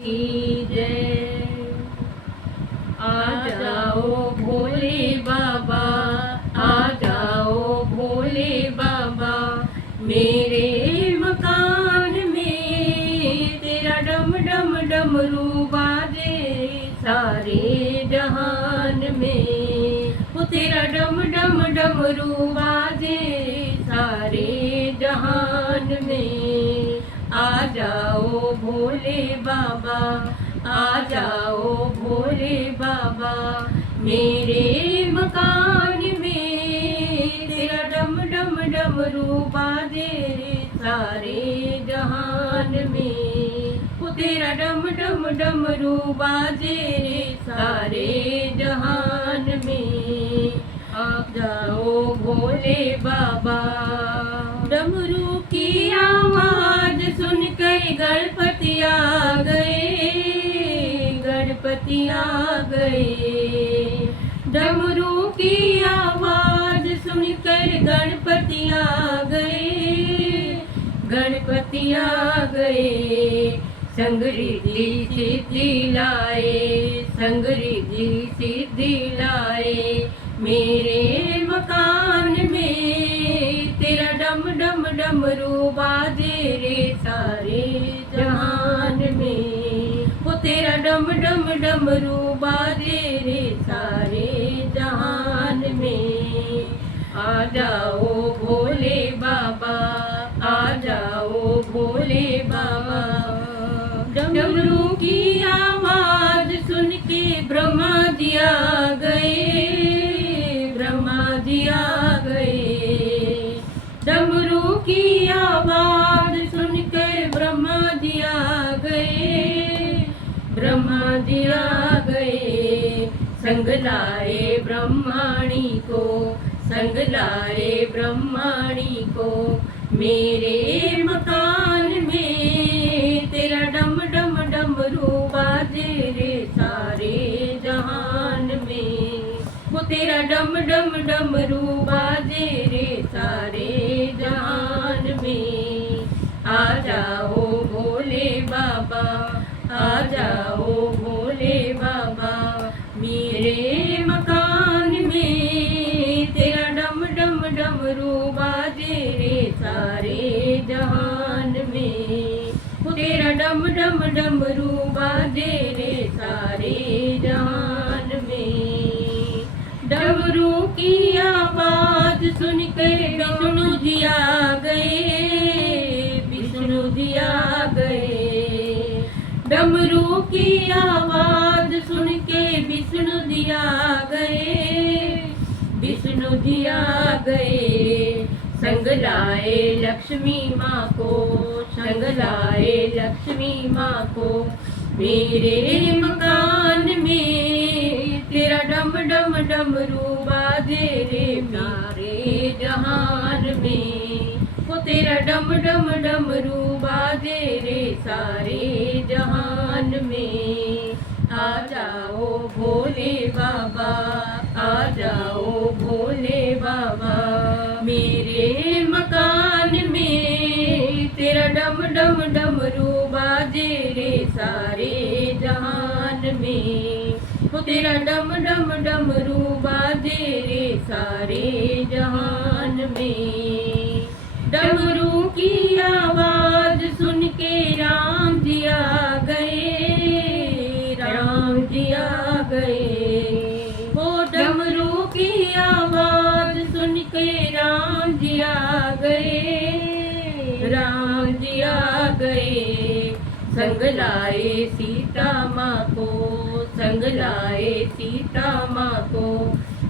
की जय। आ जाओ भोले बाबा, आ जाओ भोले बाबा, मेरे मकान में तेरा डम डम डमरू बाजे सारे जहान में। वो तेरा डम डम डमरू बाजे सारे जहान में। आ जाओ भोले बाबा, आ जाओ भोले बाबा, मेरे मकान में तेरा डम डम डमरू बाजे सारे जहान में। वो तेरा डम डम डमरू बाजे सारे जहान में। आ जाओ भोले बाबा। डमरू की आवाज सुनकर गणपति आ गए, गणपति आ गए। डमरू की आवाज सुनकर गणपति आ गए, गणपति आ गए। संग रिद्धि सिद्धि लाए, संग रिद्धि सिद्धि लाए, मेरे मकान में तेरा डम डम डमरू बाजे रे सारे जहान में। वो तेरा डम डम डमरू बाजे रे सारे जहान में। आ जाओ भोले बाबा, आ जाओ भोले बाबा। डमरू की आवाज सुन के ब्रह्मा जी आ गए, ब्रह्मा जी आ गए। डमरू की आवाज सुनकर ब्रह्मा जी आ गए, ब्रह्मा जी आ गए। संग लाए ब्रह्माणी को, संग लाए ब्रह्माणी को, मेरे मकान में तेरा डम डम डमरू बाजे रे सारे जहान में। वो तेरा डम डम डमरू बाजे रे सारे जहान में। आ जाओ भोले बाबा, आ जाओ भोले बाबा, मेरे मकान में तेरा डम डम डमरू बाजे रे सारे जहान में। वो तेरा डम डम डमरू बाजे रे सारे जहान में। डमरू की आवाज सुनकर विष्णु जी आ गए, विष्णु जी आ गए। डमरू की आवाज सुन के विष्णु जी आ गए, विष्णु जी आ गए। संग लाए लक्ष्मी माँ को, संग लाए लक्ष्मी माँ को, मेरे मकान में तेरा डम डम डमरू बाजे रे सारे जहान में। वो तेरा डम डम डमरू बाजे रे सारे जहान में। आ जाओ भोले बाबा, आ जाओ भोले बाबा, मेरे मकान में तेरा डम डम डमरू बाजे रे सारे जहान में। वो तेरा डम डम डमरू बाजे रे सारे जहान में। डमरू की आवाज सुन के राम जी आ गए, राम जी आ गए। वो डमरू की आवाज सुन के राम जी आ गए, राम जी आ गए। संग लाए सीता माँ को, संग लाए सीता माँ को,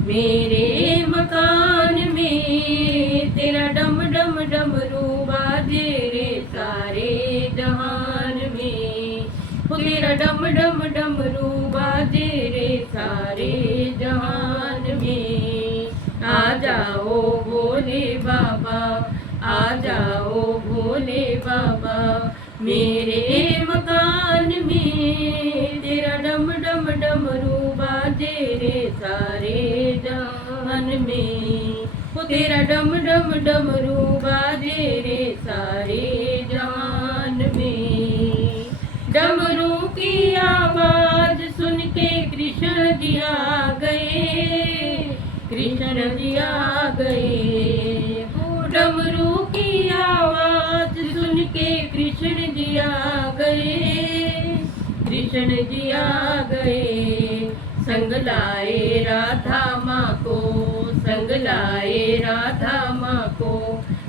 मेरे मकान में तेरा डम डम डमरू बाजे रे सारे जहान में। वो तेरा डम डम डमरू बाजे रे सारे जहान में। आ जाओ भोले बाबा, आ जाओ भोले बाबा, मेरे मकान में तेरा डम डम डमरू बाजे रे सारे जहान में। वो तेरा डम डम डमरू बाजे रे सारे जहान में। डमरू की कृष्ण जी आ गए, कृष्ण जी आ गए। वो डमरू की आवाज सुन के कृष्ण जी आ गए, कृष्ण जी आ गए। संग लाए राधा माँ को, संग लाए राधा माँ को।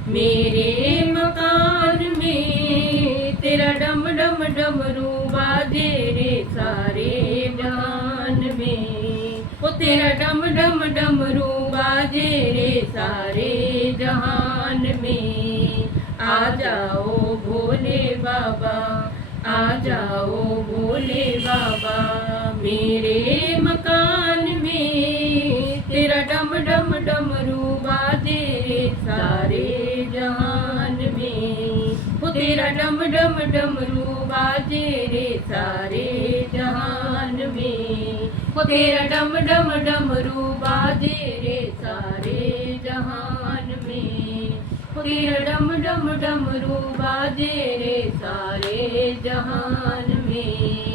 मेरे मकान में तेरा डम डम डमरू बाजे रे सारे जहान में। वो तेरा डम डम डमरू बाजे रे सारे जहान में। आ जाओ भोले बाबा, आ जाओ भोले बाबा। मेरे मकान में तेरा डम डम डमरू बाजे रे सारे जहान में। वो तेरा डम डम डमरू बाजे रे सारे जहान में। वो तेरा डम डम डमरू बाजे रे सारे जहान में। वो तेरा डम डम डमरू बाजे रे सारे जहान में।